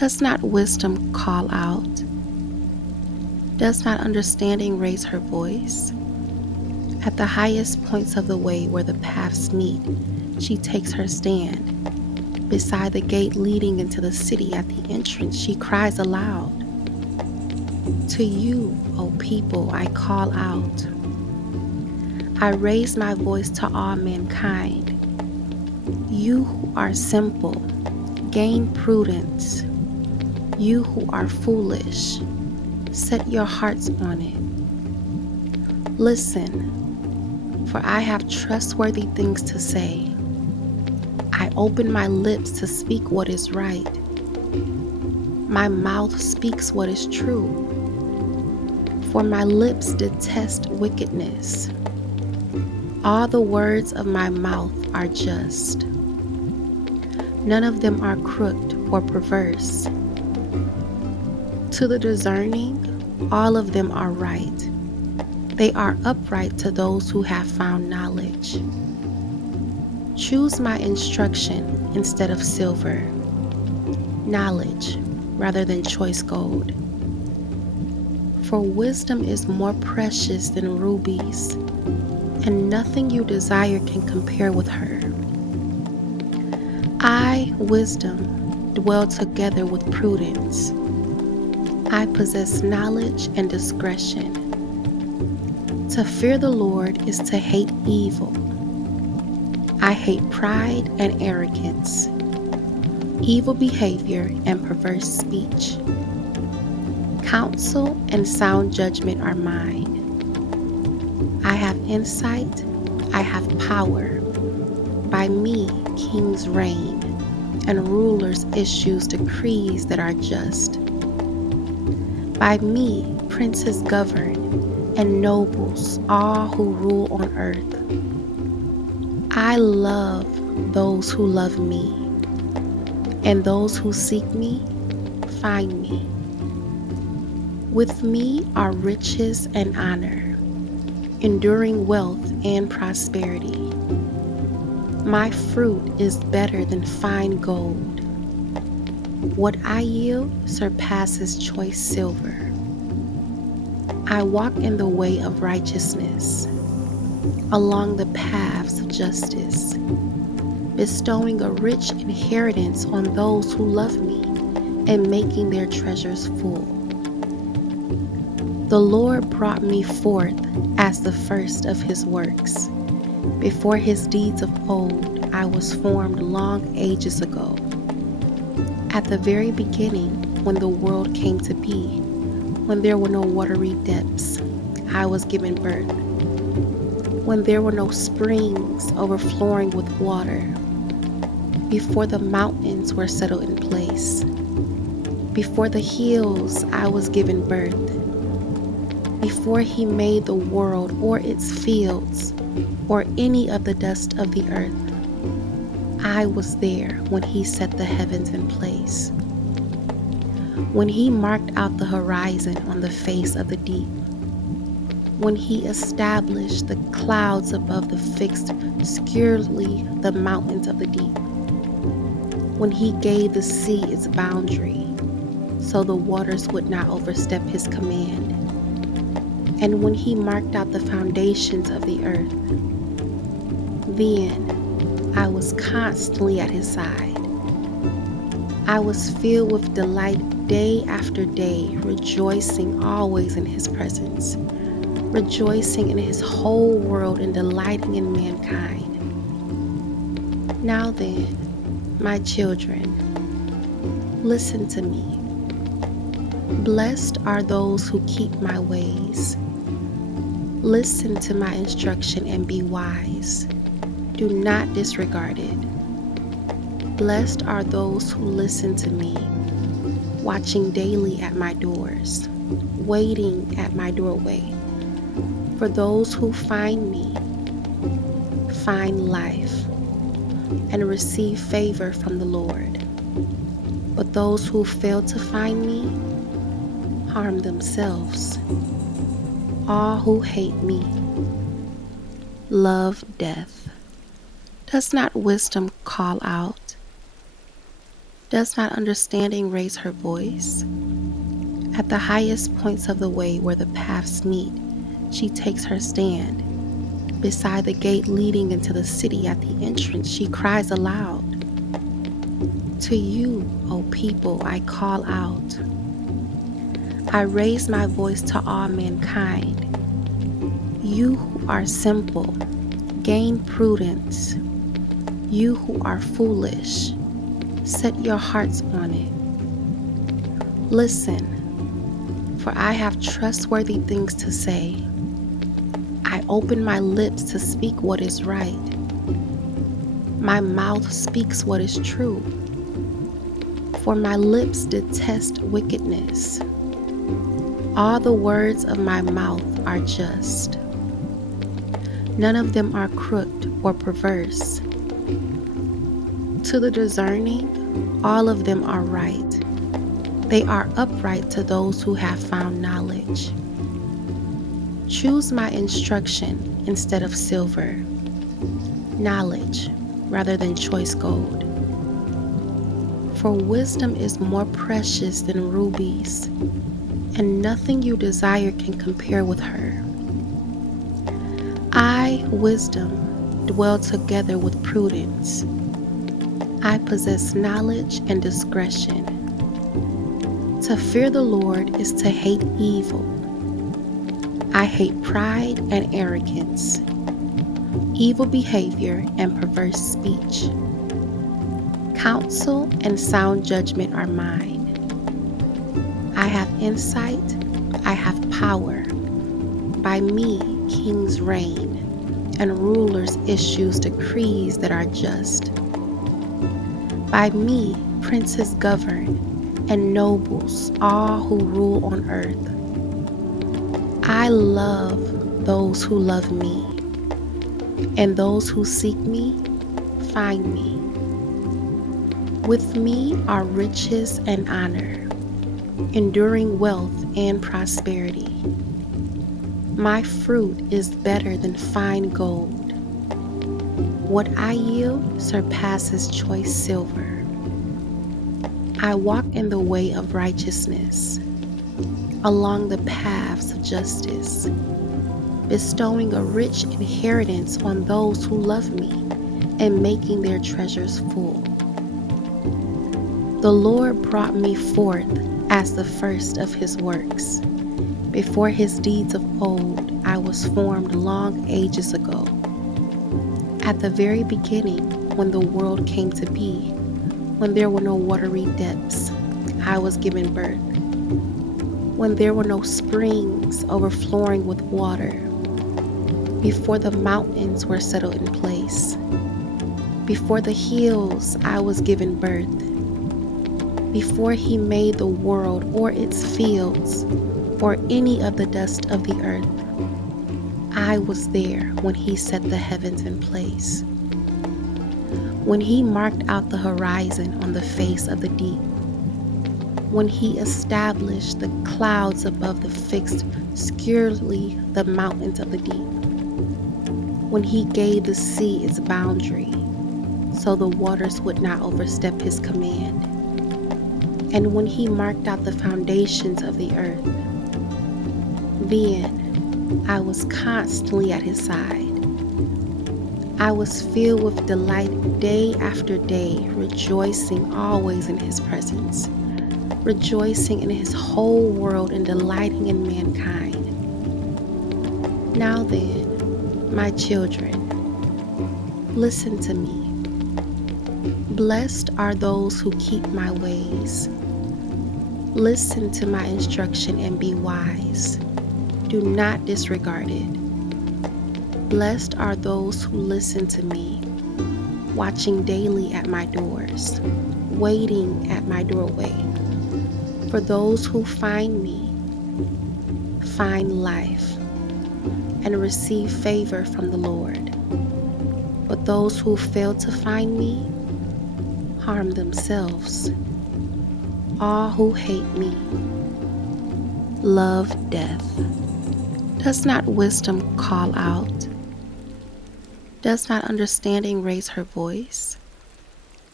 Does not wisdom call out? Does not understanding raise her voice? At the highest points of the way where the paths meet, she takes her stand. Beside the gate leading into the city at the entrance, she cries aloud. To you, O people, I call out. I raise my voice to all mankind. You who are simple, gain prudence. You who are foolish, set your hearts on it. Listen, for I have trustworthy things to say. I open my lips to speak what is right. My mouth speaks what is true. For my lips detest wickedness. All the words of my mouth are just. None of them are crooked or perverse. To the discerning, all of them are right. They are upright to those who have found knowledge. Choose my instruction instead of silver, knowledge rather than choice gold. For wisdom is more precious than rubies, and nothing you desire can compare with her. I, wisdom, dwell together with prudence. I possess knowledge and discretion. To fear the Lord is to hate evil. I hate pride and arrogance, evil behavior and perverse speech. Counsel and sound judgment are mine. I have insight, I have power. By me, kings reign, and rulers issue decrees that are just. By me, princes govern, and nobles, all who rule on earth. I love those who love me, and those who seek me find me. With me are riches and honor, enduring wealth and prosperity. My fruit is better than fine gold. What I yield surpasses choice silver. I walk in the way of righteousness, along the paths of justice, bestowing a rich inheritance on those who love me and making their treasures full. The Lord brought me forth as the first of his works. Before his deeds of old, I was formed long ages ago. At the very beginning, when the world came to be, when there were no watery depths, I was given birth. When there were no springs overflowing with water, before the mountains were settled in place, before the hills I was given birth, before he made the world or its fields or any of the dust of the earth. I was there when he set the heavens in place, when he marked out the horizon on the face of the deep, when he established the clouds above the fixed securely the mountains of the deep, when he gave the sea its boundary, so the waters would not overstep his command, and when he marked out the foundations of the earth. Then I was constantly at his side. I was filled with delight day after day, rejoicing always in his presence, rejoicing in his whole world and delighting in mankind. Now then, my children, listen to me. Blessed are those who keep my ways. Listen to my instruction and be wise. Do not disregard it. Blessed are those who listen to me, watching daily at my doors, waiting at my doorway. For those who find me, find life, and receive favor from the Lord. But those who fail to find me, harm themselves. All who hate me love death. Does not wisdom call out? Does not understanding raise her voice? At the highest points of the way where the paths meet, she takes her stand. Beside the gate leading into the city at the entrance, she cries aloud. To you, O people, I call out. I raise my voice to all mankind. You who are simple, gain prudence. You who are foolish, set your hearts on it. Listen, for I have trustworthy things to say. I open my lips to speak what is right. My mouth speaks what is true. For my lips detest wickedness. All the words of my mouth are just. None of them are crooked or perverse. To the discerning, all of them are right. They are upright to those who have found knowledge. Choose my instruction instead of silver, knowledge rather than choice gold. For wisdom is more precious than rubies, and nothing you desire can compare with her. I, wisdom, dwell together with prudence. I possess knowledge and discretion. To fear the Lord is to hate evil. I hate pride and arrogance, evil behavior and perverse speech. Counsel and sound judgment are mine. I have insight, I have power. By me, kings reign, and rulers issue decrees that are just. By me, princes govern, and nobles, all who rule on earth. I love those who love me, and those who seek me find me. With me are riches and honor, enduring wealth and prosperity. My fruit is better than fine gold. What I yield surpasses choice silver. I walk in the way of righteousness, along the paths of justice, bestowing a rich inheritance on those who love me and making their treasures full. The Lord brought me forth as the first of his works. Before his deeds of old, I was formed long ages ago. At the very beginning, when the world came to be, when there were no watery depths, I was given birth. When there were no springs overflowing with water, before the mountains were settled in place, before the hills I was given birth, before he made the world or its fields or any of the dust of the earth, I was there when he set the heavens in place, when he marked out the horizon on the face of the deep, when he established the clouds above the fixed securely the mountains of the deep, when he gave the sea its boundary so the waters would not overstep his command, and when he marked out the foundations of the earth. Then I was constantly at his side. I was filled with delight day after day, rejoicing always in his presence, rejoicing in his whole world and delighting in mankind. Now then, my children, listen to me. Blessed are those who keep my ways. Listen to my instruction and be wise. Do not disregard it. Blessed are those who listen to me, watching daily at my doors, waiting at my doorway. For those who find me, find life, and receive favor from the Lord. But those who fail to find me, harm themselves. All who hate me love death. Does not wisdom call out? Does not understanding raise her voice?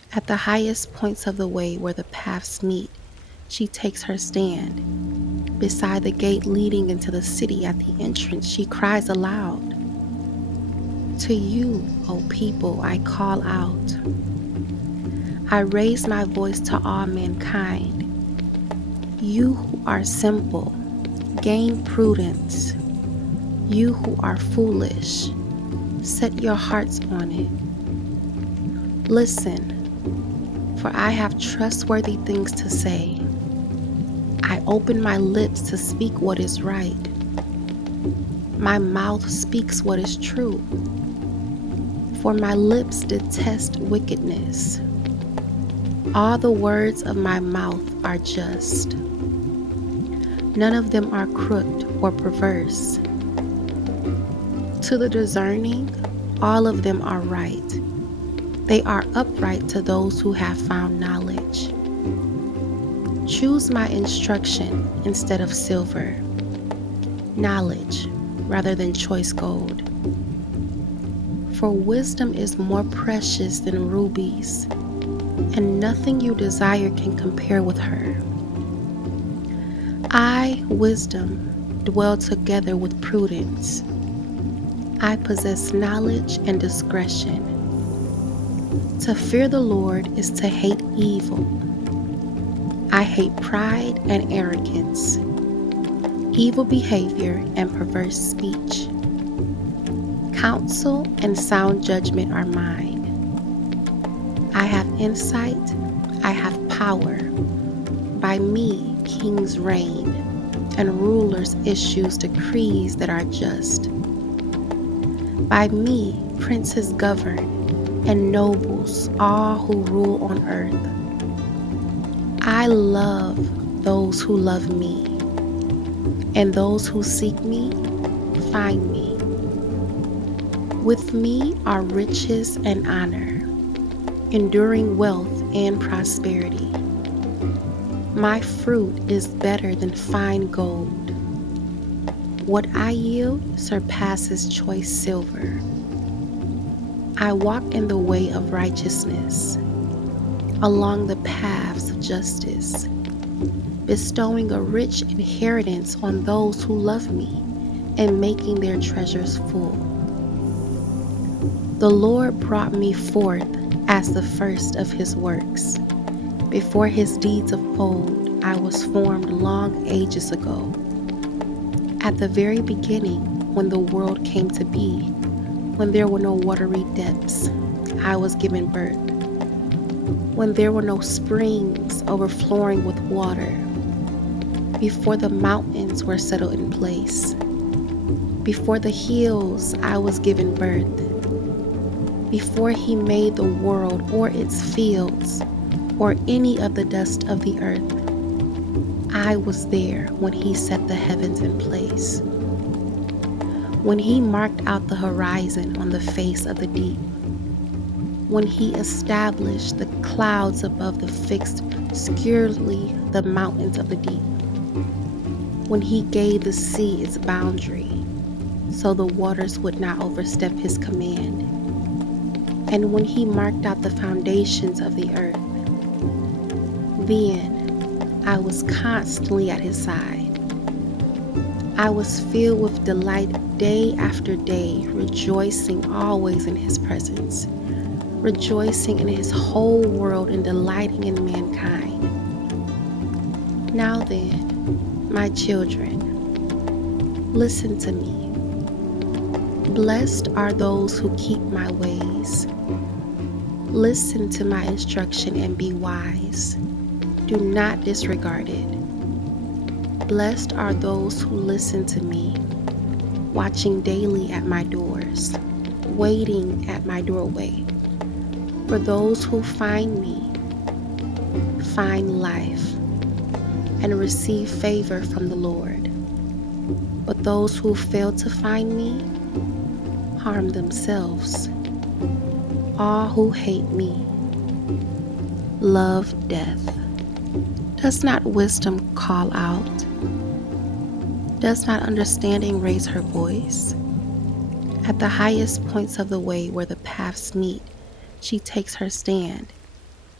At the highest points of the way where the paths meet, she takes her stand. Beside the gate leading into the city at the entrance, she cries aloud. To you, O people, I call out. I raise my voice to all mankind. You who are simple, gain prudence. You who are foolish, set your hearts on it. Listen, for I have trustworthy things to say. I open my lips to speak what is right. My mouth speaks what is true. For my lips detest wickedness. All the words of my mouth are just. None of them are crooked or perverse. To the discerning, all of them are right. They are upright to those who have found knowledge. Choose my instruction instead of silver, knowledge rather than choice gold. For wisdom is more precious than rubies, and nothing you desire can compare with her. I, wisdom, dwell together with prudence. I possess knowledge and discretion. To fear the Lord is to hate evil. I hate pride and arrogance, evil behavior and perverse speech. Counsel and sound judgment are mine. I have insight, I have power. By me, kings reign, and rulers issue decrees that are just. By me, princes govern, and nobles, all who rule on earth. I love those who love me, and those who seek me find me. With me are riches and honor, enduring wealth and prosperity. My fruit is better than fine gold. What I yield surpasses choice silver. I walk in the way of righteousness, along the paths of justice, bestowing a rich inheritance on those who love me and making their treasures full. The Lord brought me forth as the first of his works. Before his deeds of old, I was formed long ages ago. At the very beginning, when the world came to be, when there were no watery depths, I was given birth. When there were no springs overflowing with water, before the mountains were settled in place, before the hills I was given birth, before he made the world or its fields, or any of the dust of the earth. I was there when he set the heavens in place, when he marked out the horizon on the face of the deep, when he established the clouds above the fixed securely the mountains of the deep, when he gave the sea its boundary, so the waters would not overstep his command, and when he marked out the foundations of the earth. Then I was constantly at his side. I was filled with delight day after day, rejoicing always in his presence, rejoicing in his whole world and delighting in mankind. Now then, my children, listen to me. Blessed are those who keep my ways. Listen to my instruction and be wise. Do not disregard it. Blessed are those who listen to me, watching daily at my doors, waiting at my doorway. For those who find me, find life, and receive favor from the Lord. But those who fail to find me, harm themselves. All who hate me love death. Does not wisdom call out? Does not understanding raise her voice? At the highest points of the way where the paths meet, she takes her stand.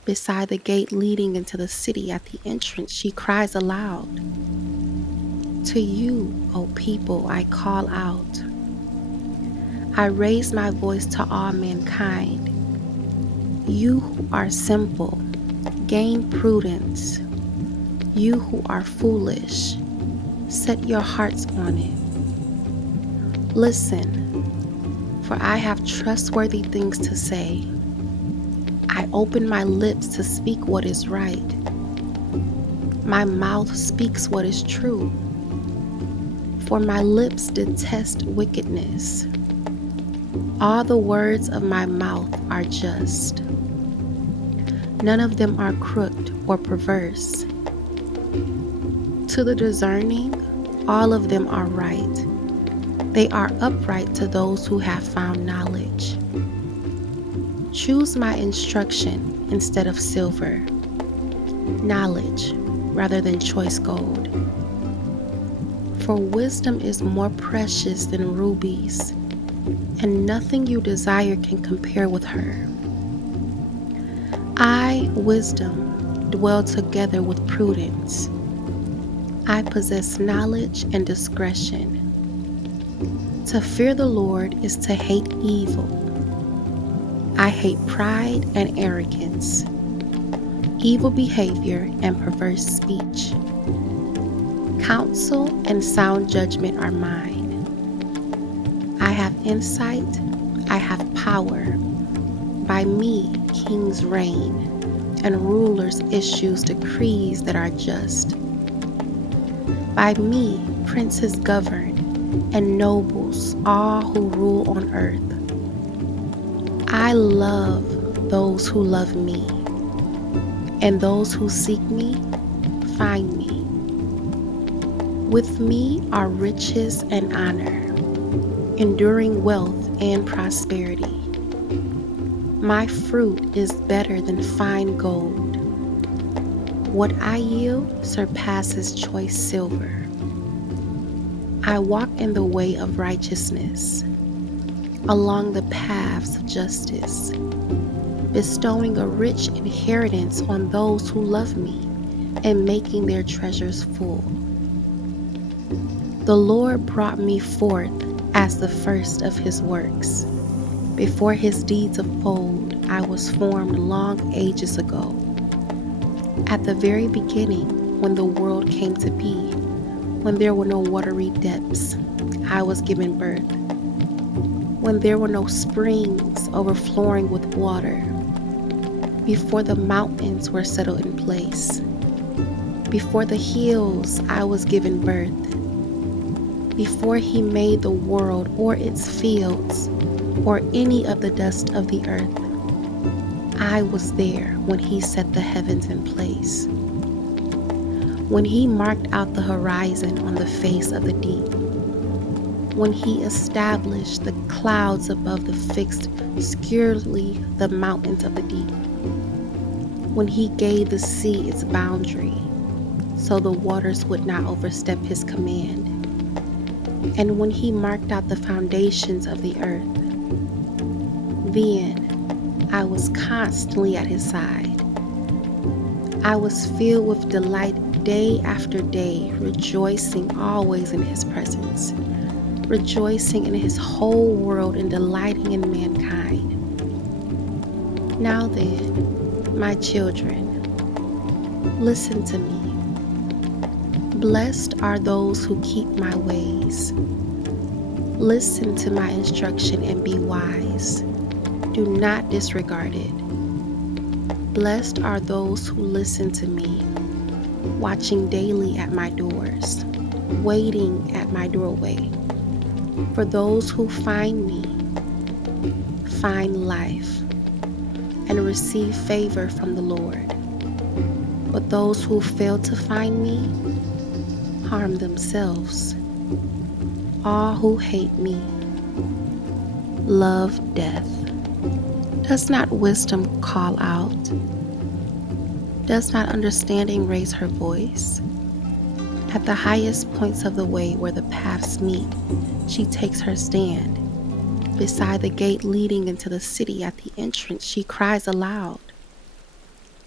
Beside the gate leading into the city at the entrance, she cries aloud. To you, O people, I call out. I raise my voice to all mankind. You who are simple, gain prudence. You who are foolish, set your hearts on it. Listen, for I have trustworthy things to say. I open my lips to speak what is right. My mouth speaks what is true. For my lips detest wickedness. All the words of my mouth are just. None of them are crooked or perverse. To the discerning, all of them are right. They are upright to those who have found knowledge. Choose my instruction instead of silver, knowledge rather than choice gold. For wisdom is more precious than rubies, and nothing you desire can compare with her. I, wisdom, dwell together with prudence. I possess knowledge and discretion. To fear the Lord is to hate evil. I hate pride and arrogance, evil behavior and perverse speech. Counsel and sound judgment are mine. I have insight, I have power. By me, kings reign, and rulers issue decrees that are just. By me, princes govern, and nobles, all who rule on earth. I love those who love me, and those who seek me find me. With me are riches and honor, enduring wealth and prosperity. My fruit is better than fine gold. What I yield surpasses choice silver. I walk in the way of righteousness, along the paths of justice, bestowing a rich inheritance on those who love me and making their treasures full. The Lord brought me forth as the first of his works. Before his deeds of old, I was formed long ages ago. At the very beginning, when the world came to be, when there were no watery depths, I was given birth. When there were no springs overflowing with water, before the mountains were settled in place, before the hills I was given birth, before he made the world or its fields or any of the dust of the earth, I was there when he set the heavens in place, when he marked out the horizon on the face of the deep, when he established the clouds above the fixed securely the mountains of the deep, when he gave the sea its boundary, so the waters would not overstep his command, and when he marked out the foundations of the earth. Then I was constantly at his side. I was filled with delight day after day, rejoicing always in his presence, rejoicing in his whole world and delighting in mankind. Now then, my children, listen to me. Blessed are those who keep my ways. Listen to my instruction and be wise. Do not disregard it. Blessed are those who listen to me, watching daily at my doors, waiting at my doorway. For those who find me find life and receive favor from the Lord. But those who fail to find me harm themselves. All who hate me love death. Does not wisdom call out? Does not understanding raise her voice? At the highest points of the way where the paths meet, she takes her stand. Beside the gate leading into the city at the entrance, she cries aloud.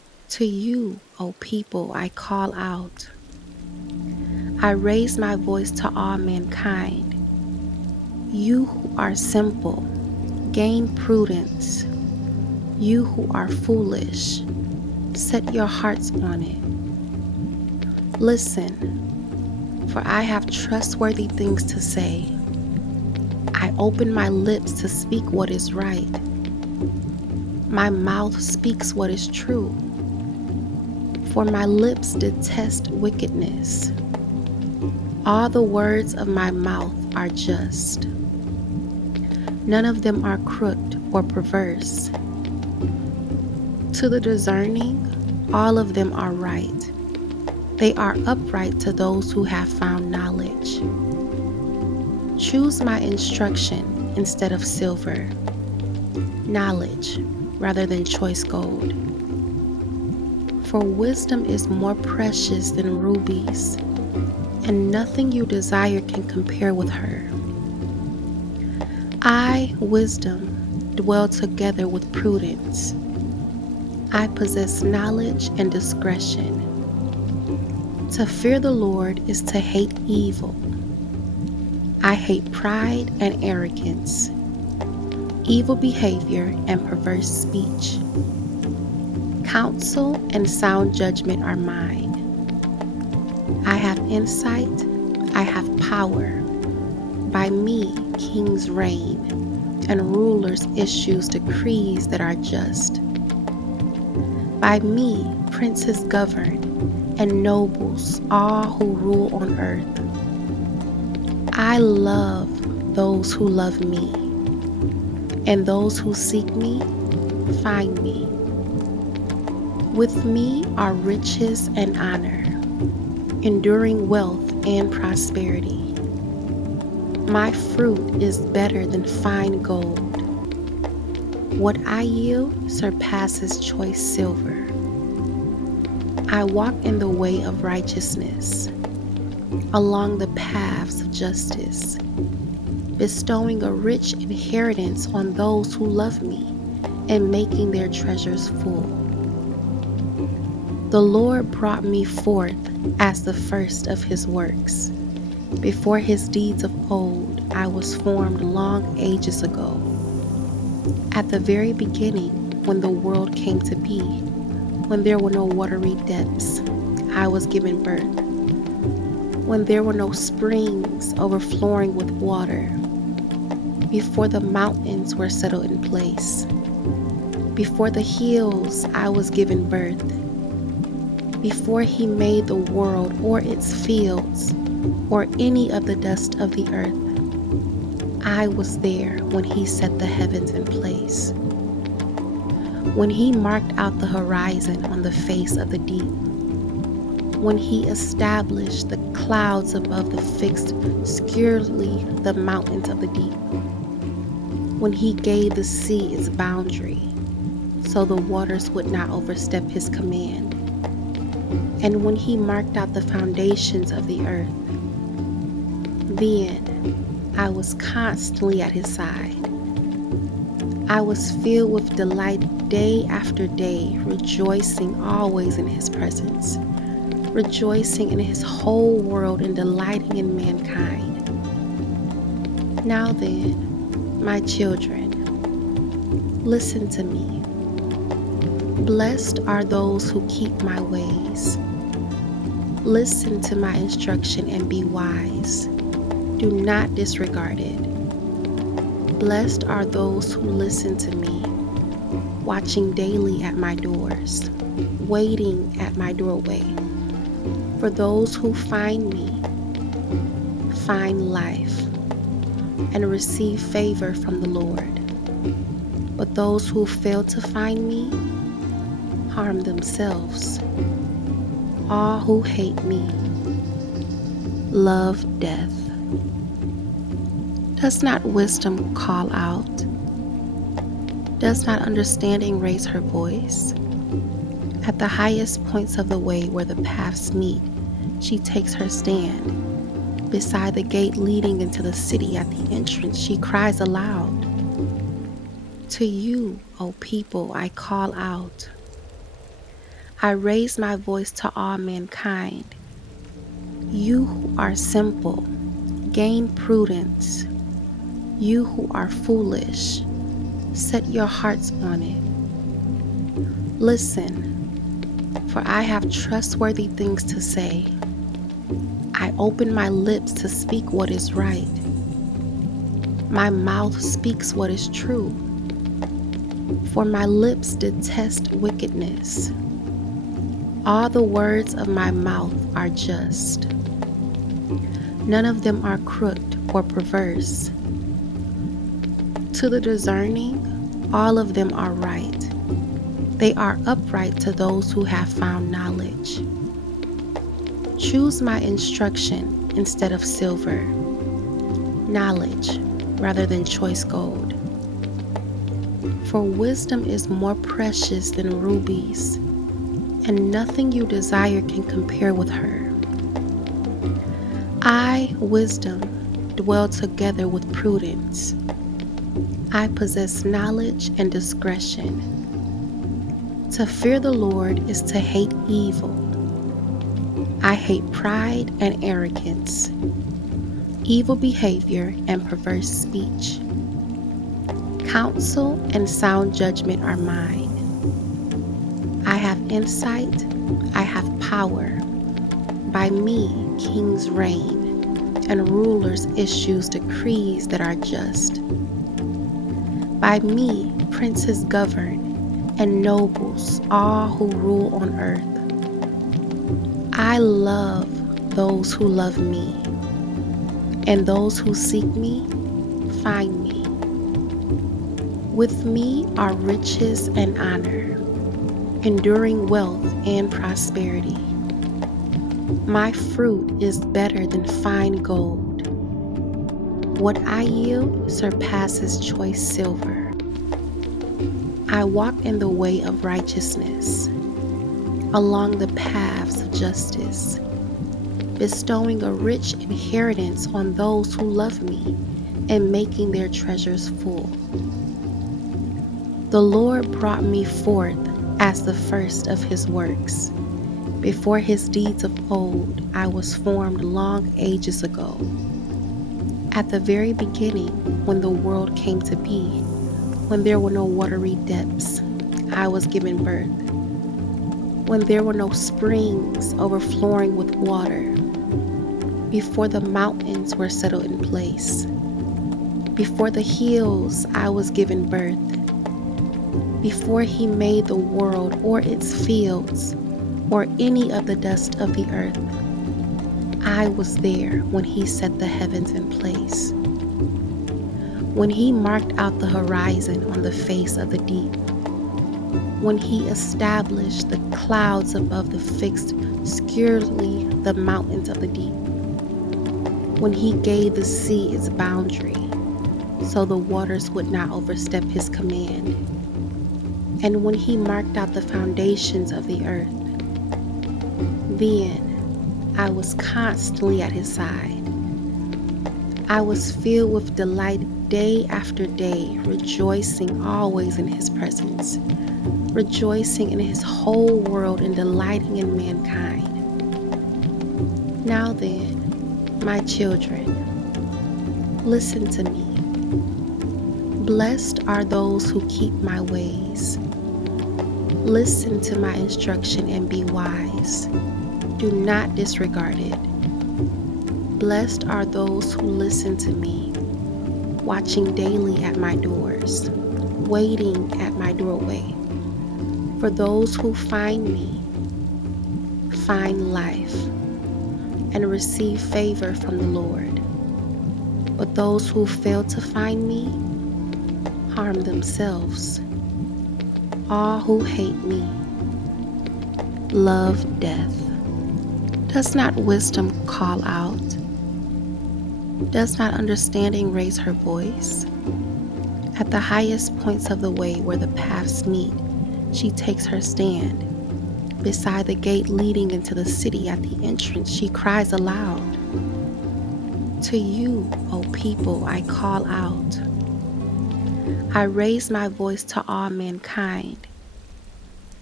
To you, O people, I call out. I raise my voice to all mankind. You who are simple, gain prudence. You who are foolish, set your hearts on it. Listen, for I have trustworthy things to say. I open my lips to speak what is right. My mouth speaks what is true. For my lips detest wickedness. All the words of my mouth are just. None of them are crooked or perverse. To the discerning, all of them are right. They are upright to those who have found knowledge. Choose my instruction instead of silver, knowledge rather than choice gold. For wisdom is more precious than rubies, and nothing you desire can compare with her. I, wisdom, dwell together with prudence. I possess knowledge and discretion. To fear the Lord is to hate evil. I hate pride and arrogance, evil behavior and perverse speech. Counsel and sound judgment are mine. I have insight, I have power. By me, kings reign, and rulers issue decrees that are just. By me, princes govern, and nobles, all who rule on earth. I love those who love me, and those who seek me find me. With me are riches and honor, enduring wealth and prosperity. My fruit is better than fine gold. What I yield surpasses choice silver. I walk in the way of righteousness, along the paths of justice, bestowing a rich inheritance on those who love me and making their treasures full. The Lord brought me forth as the first of his works. Before his deeds of old, I was formed long ages ago. At the very beginning, when the world came to be, when there were no watery depths, I was given birth. When there were no springs overflowing with water, before the mountains were settled in place, before the hills I was given birth, before he made the world or its fields or any of the dust of the earth, I was there when he set the heavens in place, when he marked out the horizon on the face of the deep, when he established the clouds above the fixed securely the mountains of the deep, when he gave the sea its boundary, so the waters would not overstep his command, and when he marked out the foundations of the earth, then I was constantly at his side. I was filled with delight day after day, rejoicing always in his presence, rejoicing in his whole world and delighting in mankind. Now then, my children, listen to me. Blessed are those who keep my ways. Listen to my instruction and be wise. Do not disregard it. Blessed are those who listen to me, watching daily at my doors, waiting at my doorway. For those who find me find life and receive favor from the Lord. But those who fail to find me harm themselves. All who hate me love death. Does not wisdom call out? Does not understanding raise her voice? At the highest points of the way where the paths meet, she takes her stand. Beside the gate leading into the city at the entrance, she cries aloud. To you, O people, I call out. I raise my voice to all mankind. You who are simple, gain prudence. You who are foolish, set your hearts on it. Listen, for I have trustworthy things to say. I open my lips to speak what is right. My mouth speaks what is true. For my lips detest wickedness. All the words of my mouth are just. None of them are crooked or perverse. To the discerning, all of them are right. They are upright to those who have found knowledge. Choose my instruction instead of silver, knowledge rather than choice gold. For wisdom is more precious than rubies, and nothing you desire can compare with her. I, wisdom, dwell together with prudence. I possess knowledge and discretion. To fear the Lord is to hate evil. I hate pride and arrogance, evil behavior and perverse speech. Counsel and sound judgment are mine. I have insight, I have power. By me, kings reign, and rulers issue decrees that are just. By me, princes govern, and nobles, all who rule on earth. I love those who love me, and those who seek me find me. With me are riches and honor, enduring wealth and prosperity. My fruit is better than fine gold. What I yield surpasses choice silver. I walk in the way of righteousness, along the paths of justice, bestowing a rich inheritance on those who love me and making their treasures full. The Lord brought me forth as the first of his works. Before his deeds of old, I was formed long ages ago. At the very beginning, when the world came to be, when there were no watery depths, I was given birth. When there were no springs overflowing with water, before the mountains were settled in place, before the hills I was given birth, before he made the world or its fields or any of the dust of the earth. I was there when he set the heavens in place, when he marked out the horizon on the face of the deep, when he established the clouds above the fixed securely the mountains of the deep, when he gave the sea its boundary, so the waters would not overstep his command, and when he marked out the foundations of the earth. Then I was constantly at his side. I was filled with delight day after day, rejoicing always in his presence, rejoicing in his whole world and delighting in mankind. Now then, my children, listen to me. Blessed are those who keep my ways. Listen to my instruction and be wise. Do not disregard it. Blessed are those who listen to me, watching daily at my doors, waiting at my doorway. For those who find me find life and receive favor from the Lord. But those who fail to find me harm themselves. All who hate me love death. Does not wisdom call out? Does not understanding raise her voice? At the highest points of the way where the paths meet, she takes her stand. Beside the gate leading into the city at the entrance, she cries aloud. To you, O people, I call out. I raise my voice to all mankind.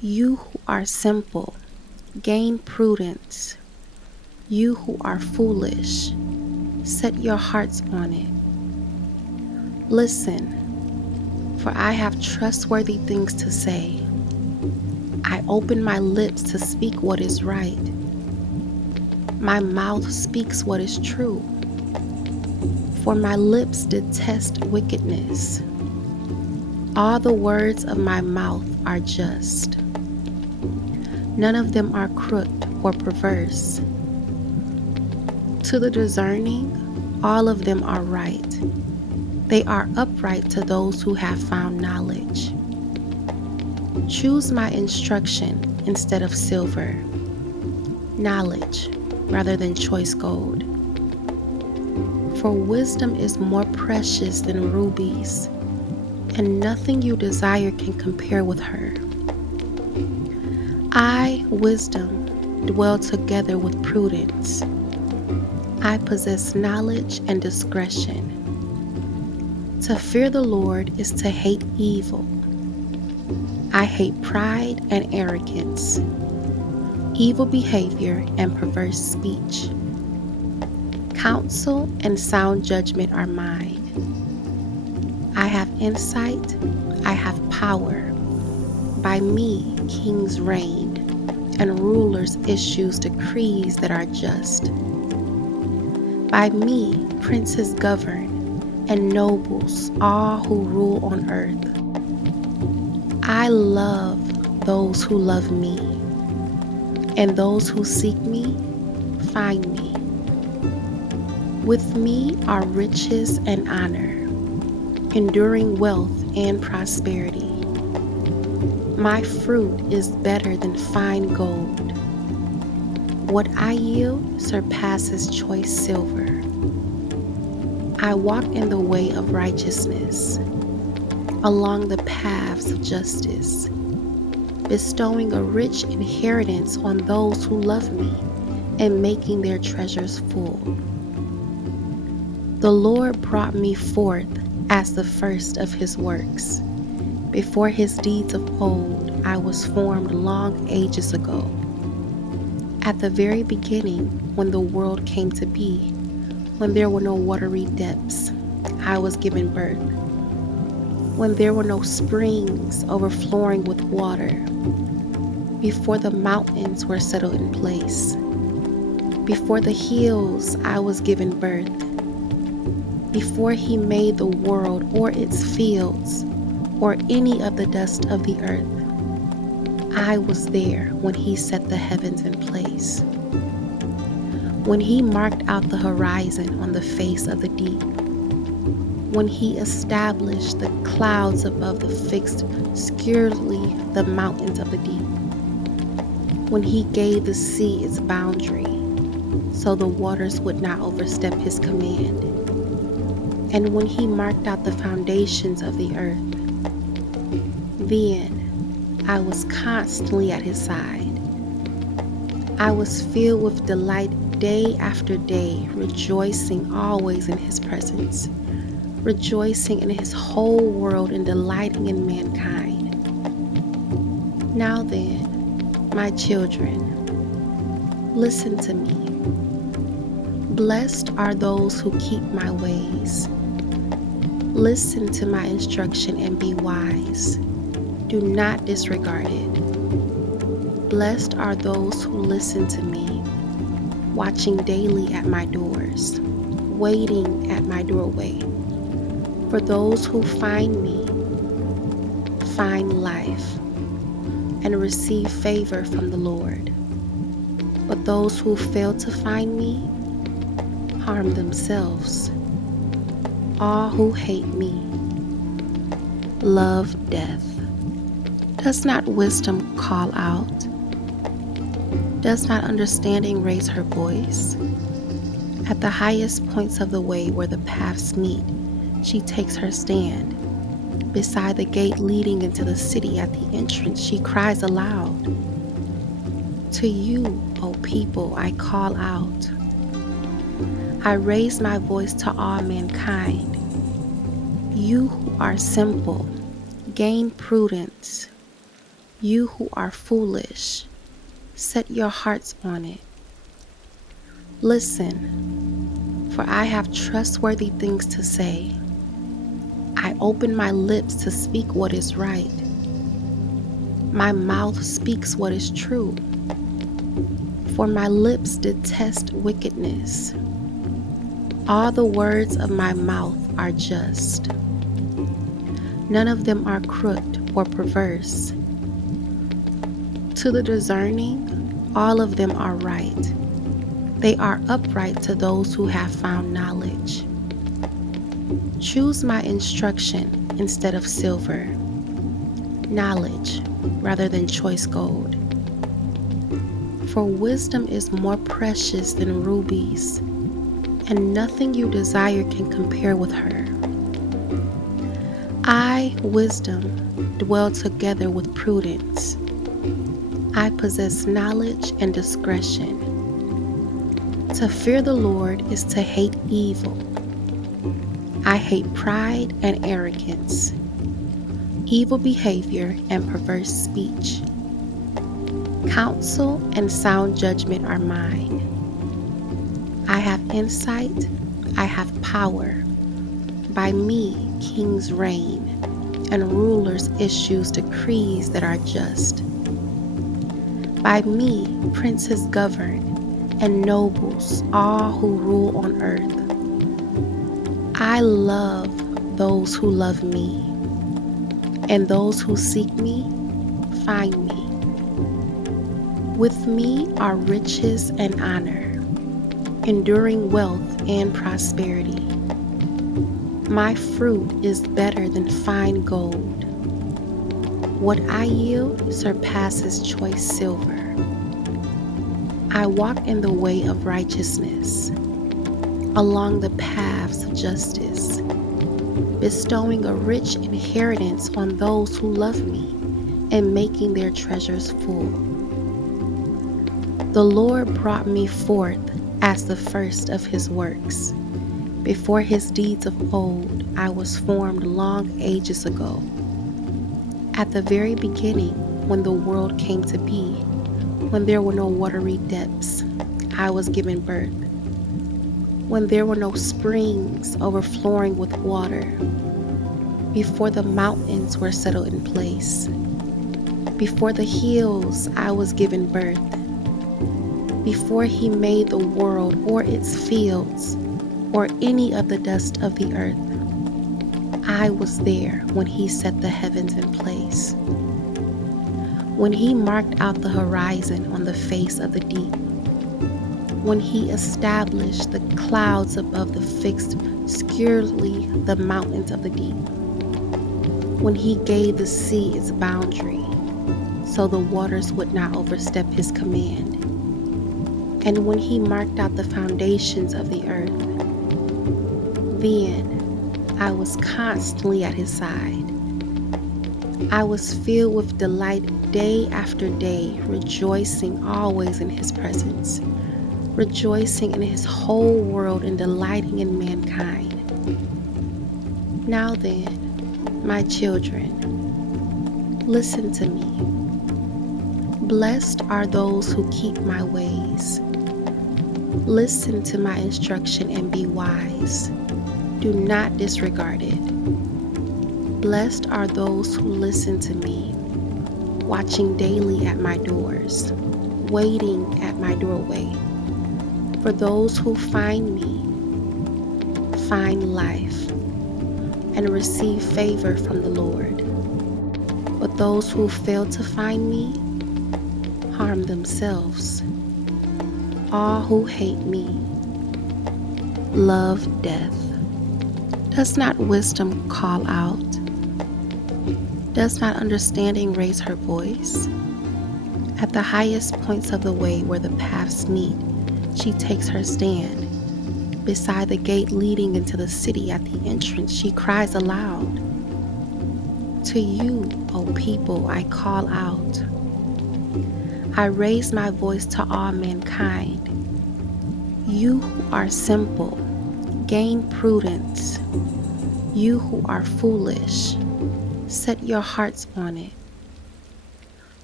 You who are simple, gain prudence. You who are foolish, set your hearts on it. Listen, for I have trustworthy things to say. I open my lips to speak what is right. My mouth speaks what is true. For my lips detest wickedness. All the words of my mouth are just. None of them are crooked or perverse. To the discerning, all of them are right. They are upright to those who have found knowledge. Choose my instruction instead of silver, knowledge rather than choice gold. For wisdom is more precious than rubies, and nothing you desire can compare with her. I, wisdom, dwell together with prudence. I possess knowledge and discretion. To fear the Lord is to hate evil. I hate pride and arrogance, evil behavior and perverse speech. Counsel and sound judgment are mine. I have insight, I have power. By me, kings reign, and rulers issue decrees that are just. By me, princes govern, and nobles, all who rule on earth. I love those who love me, and those who seek me find me. With me are riches and honor, enduring wealth and prosperity. My fruit is better than fine gold. What I yield surpasses choice silver. I walk in the way of righteousness, along the paths of justice, bestowing a rich inheritance on those who love me and making their treasures full. The Lord brought me forth as the first of his works. Before his deeds of old, I was formed long ages ago. At the very beginning, when the world came to be, when there were no watery depths, I was given birth. When there were no springs overflowing with water, before the mountains were settled in place, before the hills I was given birth, before he made the world or its fields, or any of the dust of the earth. I was there when he set the heavens in place, when he marked out the horizon on the face of the deep, when he established the clouds above the fixed securely the mountains of the deep, when he gave the sea its boundary, so the waters would not overstep his command, and when he marked out the foundations of the earth. Then I was constantly at his side. I was filled with delight day after day, rejoicing always in his presence, rejoicing in his whole world and delighting in mankind. Now then, my children, listen to me. Blessed are those who keep my ways. Listen to my instruction and be wise. Do not disregard it. Blessed are those who listen to me, watching daily at my doors, waiting at my doorway. For those who find me find life and receive favor from the Lord. But those who fail to find me harm themselves. All who hate me love death. Does not wisdom call out? Does not understanding raise her voice? At the highest points of the way where the paths meet, she takes her stand. Beside the gate leading into the city at the entrance, she cries aloud. To you, O people, I call out. I raise my voice to all mankind. You who are simple, gain prudence. You who are foolish, set your hearts on it. Listen, for I have trustworthy things to say. I open my lips to speak what is right. My mouth speaks what is true, for my lips detest wickedness. All the words of my mouth are just. None of them are crooked or perverse. To the discerning, all of them are right. They are upright to those who have found knowledge. Choose my instruction instead of silver, knowledge rather than choice gold. For wisdom is more precious than rubies, and nothing you desire can compare with her. I, wisdom, dwell together with prudence. I possess knowledge and discretion. To fear the Lord is to hate evil. I hate pride and arrogance, evil behavior and perverse speech. Counsel and sound judgment are mine. I have insight, I have power. By me, kings reign, and rulers issue decrees that are just. By me, princes govern, and nobles, all who rule on earth. I love those who love me, and those who seek me find me. With me are riches and honor, enduring wealth and prosperity. My fruit is better than fine gold. What I yield surpasses choice silver. I walk in the way of righteousness, along the paths of justice, bestowing a rich inheritance on those who love me and making their treasures full. The Lord brought me forth as the first of his works. Before his deeds of old, I was formed long ages ago. At the very beginning, when the world came to be, when there were no watery depths, I was given birth. When there were no springs overflowing with water, before the mountains were settled in place, before the hills I was given birth, before he made the world or its fields or any of the dust of the earth, I was there when he set the heavens in place, when he marked out the horizon on the face of the deep, when he established the clouds above the fixed securely the mountains of the deep, when he gave the sea its boundary, so the waters would not overstep his command, and when he marked out the foundations of the earth. Then I was constantly at his side. I was filled with delight day after day, rejoicing always in his presence, rejoicing in his whole world and delighting in mankind. Now then, my children, listen to me. Blessed are those who keep my ways. Listen to my instruction and be wise. Do not disregard it. Blessed are those who listen to me, watching daily at my doors, waiting at my doorway. For those who find me, find life, and receive favor from the Lord. But those who fail to find me, harm themselves. All who hate me love death. Does not wisdom call out? Does not understanding raise her voice? At the highest points of the way where the paths meet, she takes her stand. Beside the gate leading into the city at the entrance, she cries aloud. To you, O people, I call out. I raise my voice to all mankind. You who are simple, gain prudence. You who are foolish, set your hearts on it.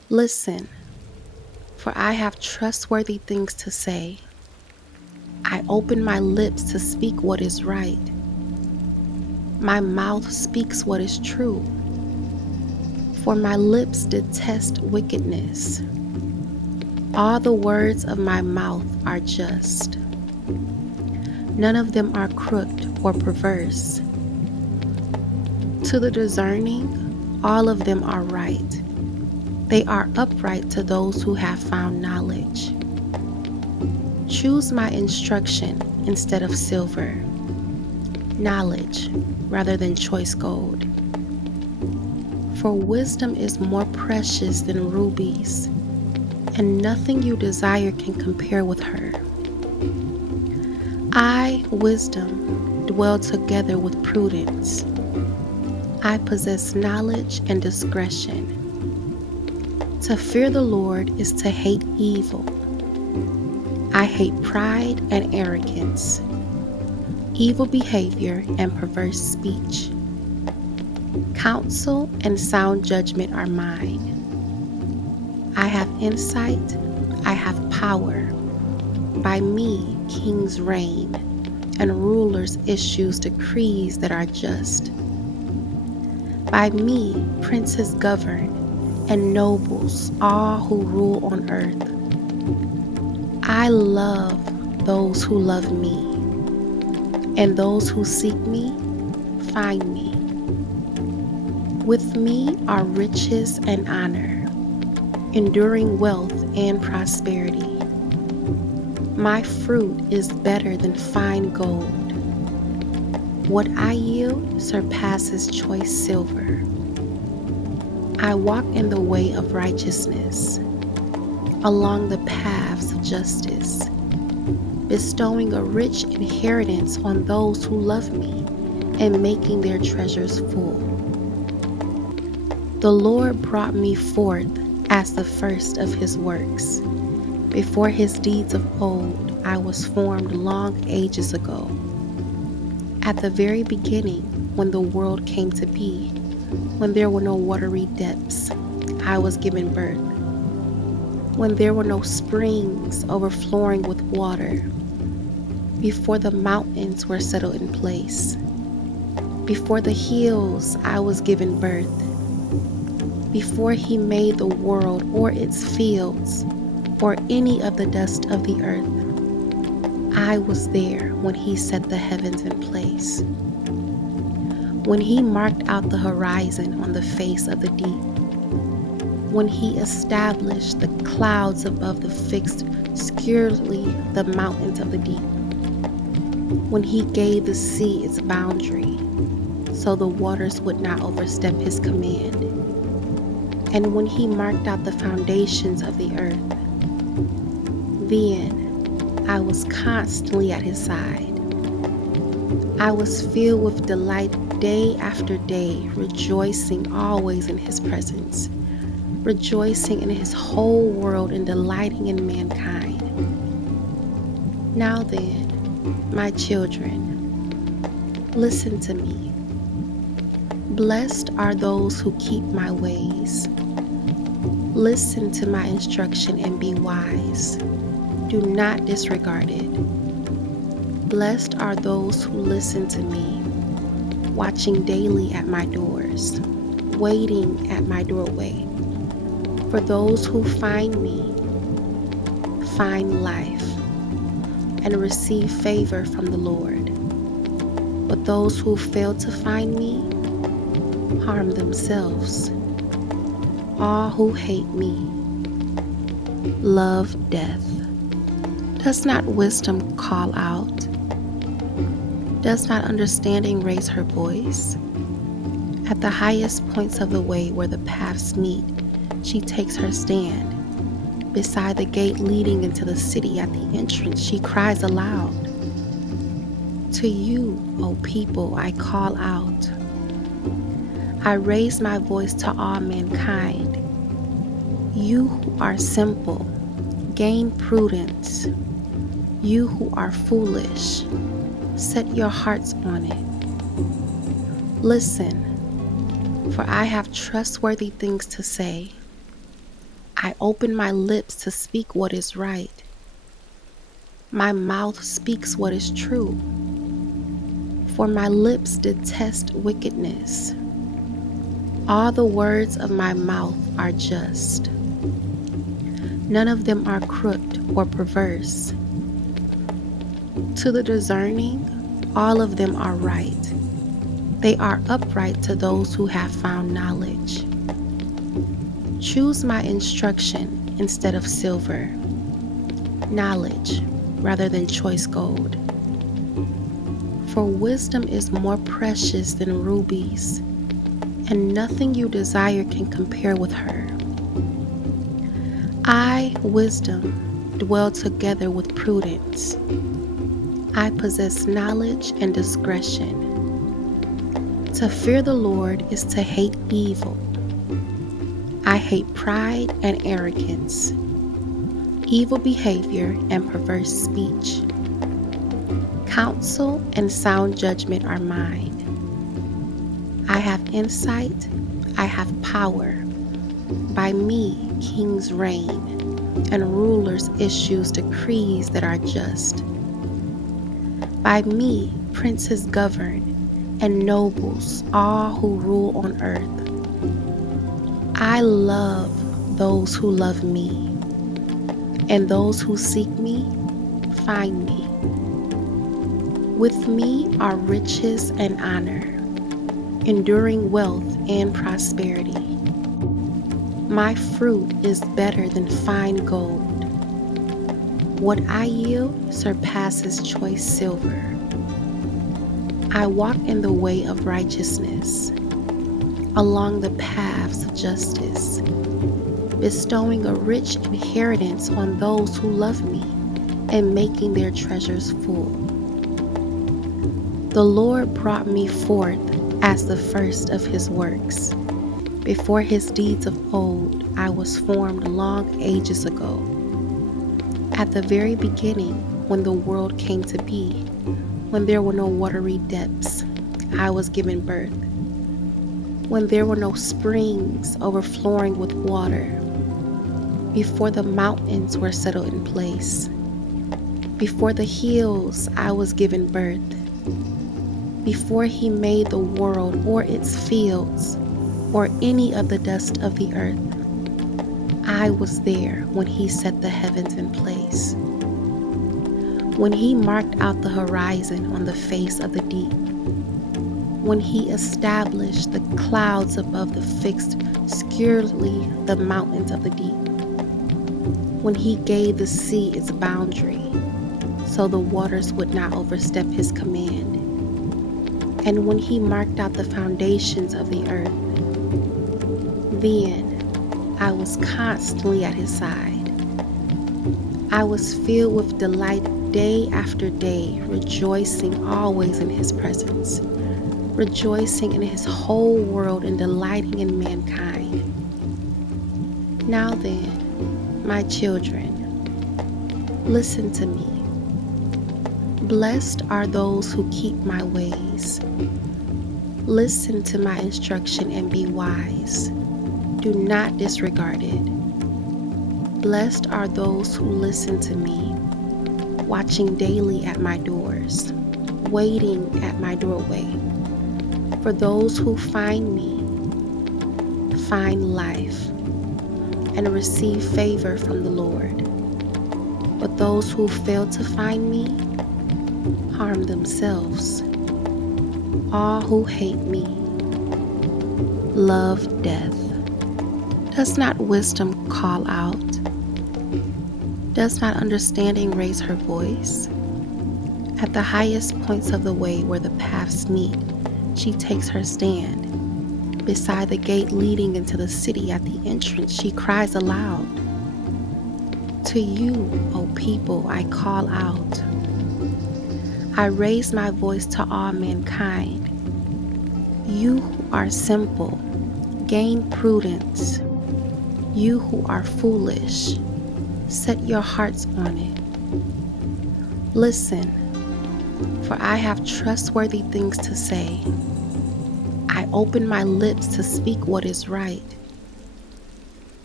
Listen, for I have trustworthy things to say. I open my lips to speak what is right. My mouth speaks what is true, for my lips detest wickedness. All the words of my mouth are just. None of them are crooked or perverse. To the discerning, all of them are right. They are upright to those who have found knowledge. Choose my instruction instead of silver, knowledge rather than choice gold. For wisdom is more precious than rubies, and nothing you desire can compare with her. I, wisdom, dwell together with prudence. I possess knowledge and discretion. To fear the Lord is to hate evil. I hate pride and arrogance, evil behavior and perverse speech. Counsel and sound judgment are mine. I have insight, I have power. By me, kings reign, and rulers issue decrees that are just. By me, princes govern, and nobles, all who rule on earth. I love those who love me, and those who seek me find me. With me are riches and honor, enduring wealth and prosperity. My fruit is better than fine gold. What I yield surpasses choice silver. I walk in the way of righteousness, along the paths of justice, bestowing a rich inheritance on those who love me and making their treasures full. The Lord brought me forth as the first of his works. Before his deeds of old, I was formed long ages ago. At the very beginning, when the world came to be, when there were no watery depths, I was given birth. When there were no springs overflowing with water, before the mountains were settled in place, before the hills I was given birth, before he made the world or its fields, or any of the dust of the earth. I was there when he set the heavens in place, when he marked out the horizon on the face of the deep, when he established the clouds above the fixed securely the mountains of the deep, when he gave the sea its boundary, so the waters would not overstep his command, and when he marked out the foundations of the earth. Then I was constantly at his side. I was filled with delight day after day, rejoicing always in his presence, rejoicing in his whole world and delighting in mankind. Now then, my children, listen to me. Blessed are those who keep my ways. Listen to my instruction and be wise. Do not disregard it. Blessed are those who listen to me, watching daily at my doors, waiting at my doorway. For those who find me find life and receive favor from the Lord. But those who fail to find me harm themselves. All who hate me love death. Does not wisdom call out? Does not understanding raise her voice? At the highest points of the way where the paths meet, she takes her stand. Beside the gate leading into the city at the entrance, she cries aloud. To you, O people, I call out. I raise my voice to all mankind. You who are simple, gain prudence. You who are foolish, set your hearts on it. Listen, for I have trustworthy things to say. I open my lips to speak what is right. My mouth speaks what is true. For my lips detest wickedness. All the words of my mouth are just. None of them are crooked or perverse. To the discerning, all of them are right. They are upright to those who have found knowledge. Choose my instruction instead of silver, knowledge rather than choice gold. For wisdom is more precious than rubies, and nothing you desire can compare with her. I, wisdom, dwell together with prudence. I possess knowledge and discretion. To fear the Lord is to hate evil. I hate pride and arrogance, evil behavior and perverse speech. Counsel and sound judgment are mine. I have insight, I have power. By me, kings reign, and rulers issue decrees that are just. By me, princes govern, and nobles, all who rule on earth. I love those who love me, and those who seek me find me. With me are riches and honor, enduring wealth and prosperity. My fruit is better than fine gold. What I yield surpasses choice silver. I walk in the way of righteousness, along the paths of justice, bestowing a rich inheritance on those who love me and making their treasures full. The Lord brought me forth as the first of his works. Before his deeds of old, I was formed long ages ago. At the very beginning, when the world came to be, when there were no watery depths, I was given birth. When there were no springs overflowing with water, before the mountains were settled in place, before the hills I was given birth, before he made the world or its fields, or any of the dust of the earth. I was there when he set the heavens in place, when he marked out the horizon on the face of the deep, when he established the clouds above the fixed securely the mountains of the deep, when he gave the sea its boundary, so the waters would not overstep his command, and when he marked out the foundations of the earth. Then I was constantly at his side. I was filled with delight day after day, rejoicing always in his presence, rejoicing in his whole world and delighting in mankind. Now then, my children, listen to me. Blessed are those who keep my ways. Listen to my instruction and be wise. Do not disregard it. Blessed are those who listen to me, watching daily at my doors, waiting at my doorway. For those who find me find life and receive favor from the Lord. But those who fail to find me harm themselves. All who hate me love death. Does not wisdom call out? Does not understanding raise her voice? At the highest points of the way where the paths meet, she takes her stand. Beside the gate leading into the city at the entrance, she cries aloud. To you, O people, I call out. I raise my voice to all mankind. You who are simple, gain prudence. You who are foolish, set your hearts on it. Listen, for I have trustworthy things to say. I open my lips to speak what is right.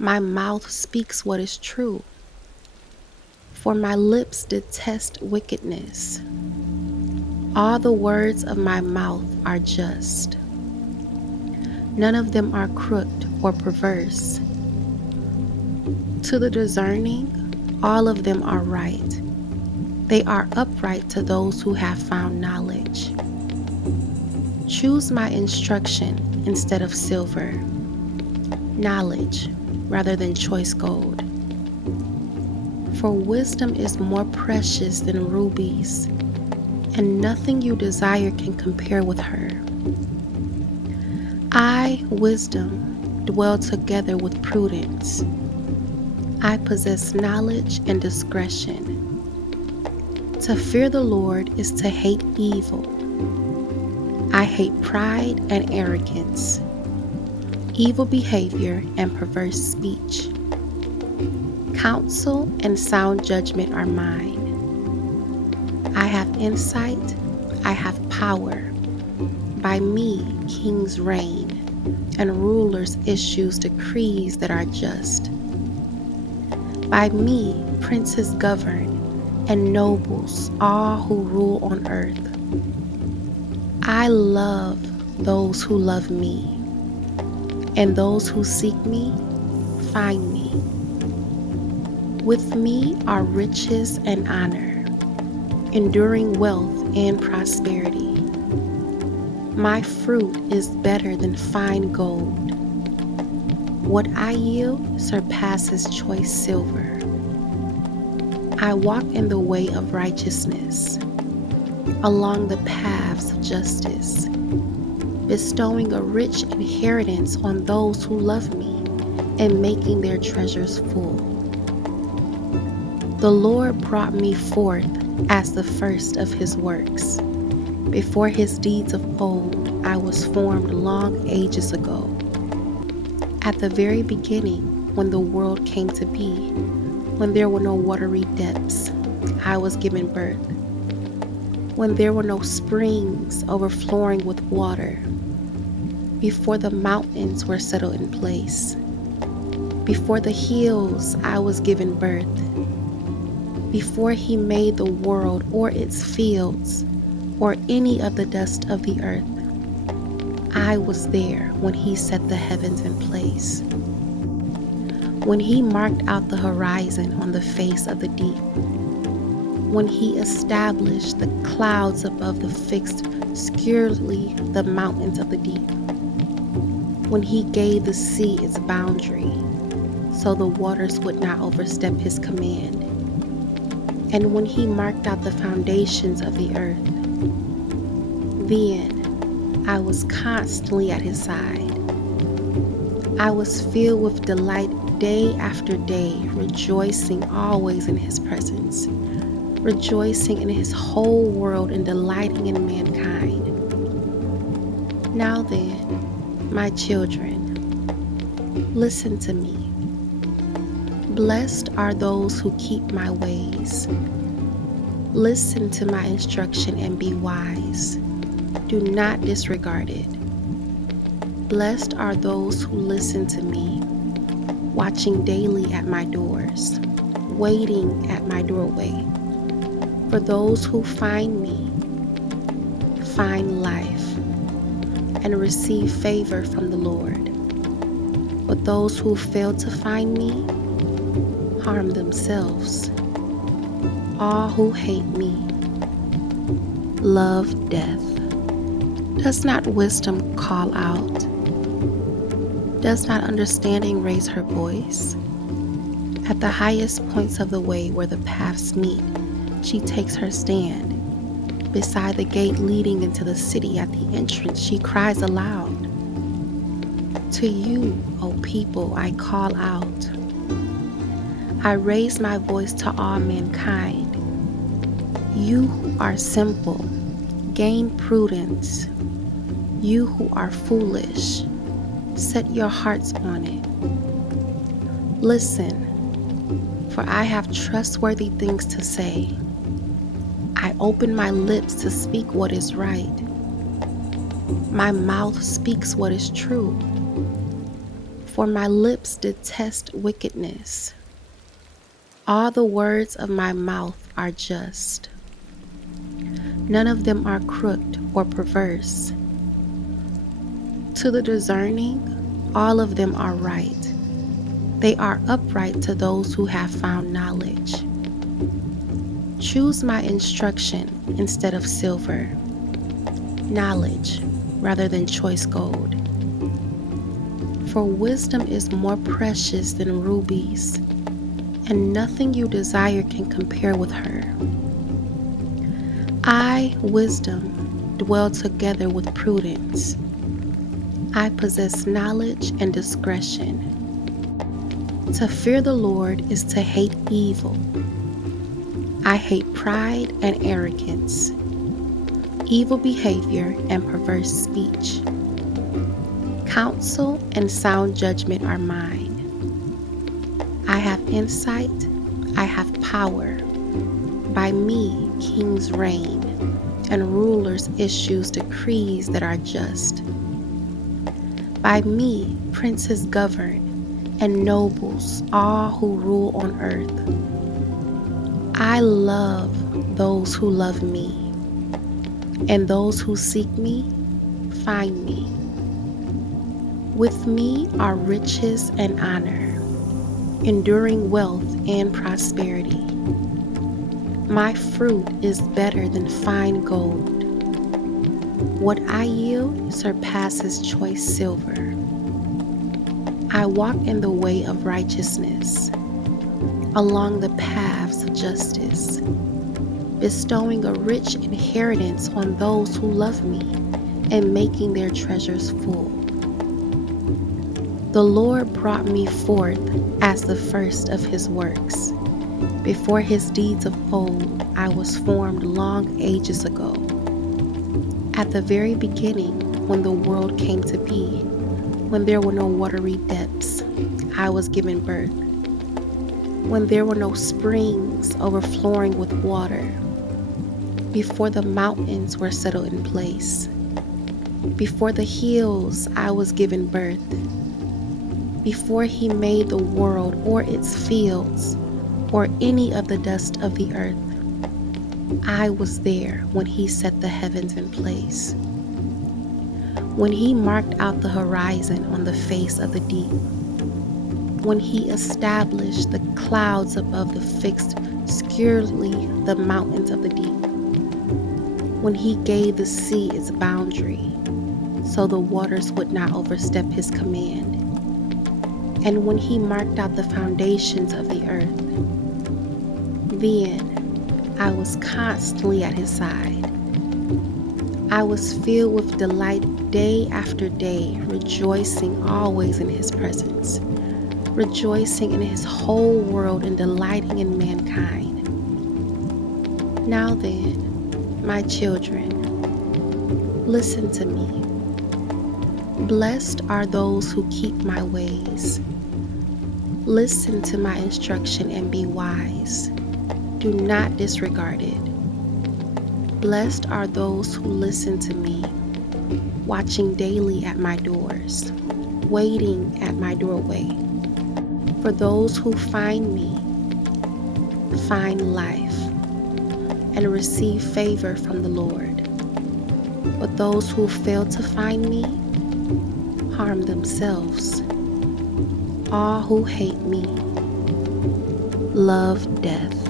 My mouth speaks what is true, for my lips detest wickedness. All the words of my mouth are just. None of them are crooked or perverse. To the discerning, all of them are right. They are upright to those who have found knowledge. Choose my instruction instead of silver, knowledge rather than choice gold. For wisdom is more precious than rubies, and nothing you desire can compare with her. I, wisdom, dwell together with prudence. I possess knowledge and discretion. To fear the Lord is to hate evil. I hate pride and arrogance, evil behavior and perverse speech. Counsel and sound judgment are mine. I have insight, I have power. By me, kings reign, and rulers issue decrees that are just. By me, princes govern, and nobles, all who rule on earth. I love those who love me, and those who seek me find me. With me are riches and honor, enduring wealth and prosperity. My fruit is better than fine gold. What I yield surpasses choice silver. I walk in the way of righteousness, along the paths of justice, bestowing a rich inheritance on those who love me and making their treasures full. The Lord brought me forth as the first of his works. Before his deeds of old, I was formed long ages ago. At the very beginning, when the world came to be, when there were no watery depths, I was given birth. When there were no springs overflowing with water, before the mountains were settled in place, before the hills I was given birth, before he made the world or its fields or any of the dust of the earth, I was there when he set the heavens in place. When he marked out the horizon on the face of the deep, when he established the clouds above the fixed securely the mountains of the deep, when he gave the sea its boundary, so the waters would not overstep his command, and when he marked out the foundations of the earth, then I was constantly at his side. I was filled with delight day after day, rejoicing always in his presence, rejoicing in his whole world and delighting in mankind. Now then, my children, listen to me. Blessed are those who keep my ways. Listen to my instruction and be wise. Do not disregard it. Blessed are those who listen to me, watching daily at my doors, waiting at my doorway. For those who find me find life and receive favor from the Lord. But those who fail to find me harm themselves. All who hate me love death. Does not wisdom call out? Does not understanding raise her voice? At the highest points of the way where the paths meet, she takes her stand. Beside the gate leading into the city at the entrance, she cries aloud. To you, O people, I call out. I raise my voice to all mankind. You who are simple, gain prudence. You who are foolish, set your hearts on it. Listen, for I have trustworthy things to say. I open my lips to speak what is right. My mouth speaks what is true. For my lips detest wickedness. All the words of my mouth are just. None of them are crooked or perverse. To the discerning, all of them are right. They are upright to those who have found knowledge. Choose my instruction instead of silver, knowledge rather than choice gold. For wisdom is more precious than rubies, and nothing you desire can compare with her. I, wisdom, dwell together with prudence. I possess knowledge and discretion. To fear the Lord is to hate evil. I hate pride and arrogance, evil behavior and perverse speech. Counsel and sound judgment are mine. I have insight, I have power. By me, kings reign, and rulers issue decrees that are just. By me, princes govern, and nobles, all who rule on earth. I love those who love me, and those who seek me find me. With me are riches and honor, enduring wealth and prosperity. My fruit is better than fine gold. What I yield surpasses choice silver. I walk in the way of righteousness, along the paths of justice, bestowing a rich inheritance on those who love me and making their treasures full. The Lord brought me forth as the first of his works. Before his deeds of old, I was formed long ages ago. At the very beginning, when the world came to be, when there were no watery depths, I was given birth. When there were no springs overflowing with water, before the mountains were settled in place, before the hills I was given birth. Before he made the world or its fields or any of the dust of the earth, I was there when he set the heavens in place. When he marked out the horizon on the face of the deep. When he established the clouds above the fixed securely the mountains of the deep. When he gave the sea its boundary, so the waters would not overstep his command. And when he marked out the foundations of the earth, then I was constantly at his side. I was filled with delight day after day, rejoicing always in his presence, rejoicing in his whole world and delighting in mankind. Now then, my children, listen to me. Blessed are those who keep my ways. Listen to my instruction and be wise. Do not disregard it. Blessed are those who listen to me, watching daily at my doors, waiting at my doorway. For those who find me, find life, and receive favor from the Lord. But those who fail to find me, harm themselves. All who hate me love death.